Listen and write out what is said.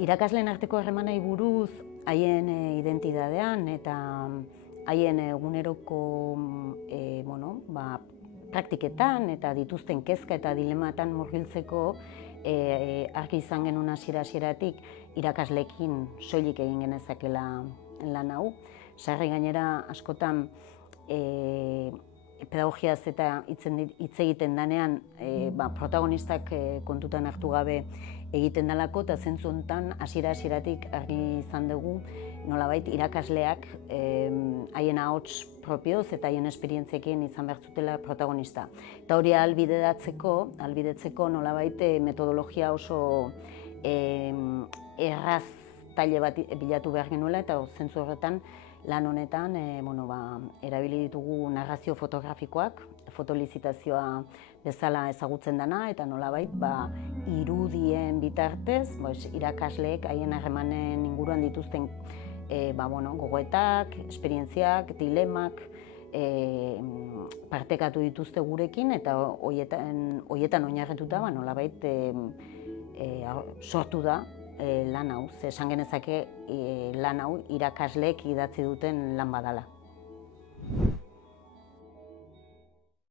Irakasleen arteko harremanei buruz, haien identitatean eta haien eguneroko praktiketan eta dituzten kezka eta dilematan murgiltzeko argi izan genuen hasiera-hasieratik irakasleekin soilik egin genezakela lan hau. Sarri gainera askotan pedagogiaz eta hitz egiten danean protagonistak kontutan hartu gabe egiten dalako, eta zentzu honetan hasiera-hasieratik argi izan dugu nolabait irakasleak haien ahots propioz eta haien esperientziekin izan behar zutela protagonista. Eta hori ahalbidetzeko nolabait metodologia oso erraz taile bat bilatu behar genuela, eta zentzu horretan lan honetan erabili ditugu narrazio fotografikoak, fotolizitazioa bezala ezagutzen dena, eta nolabait irudien bitartez irakasleek haien harremanen inguruan dituzten gogoetak, esperientziak, dilemak partekatu dituzte gurekin, eta horietan oinarrituta nolabait sortu da lan hau. Esan genezake lan hau irakasleek idatzi duten lan badala.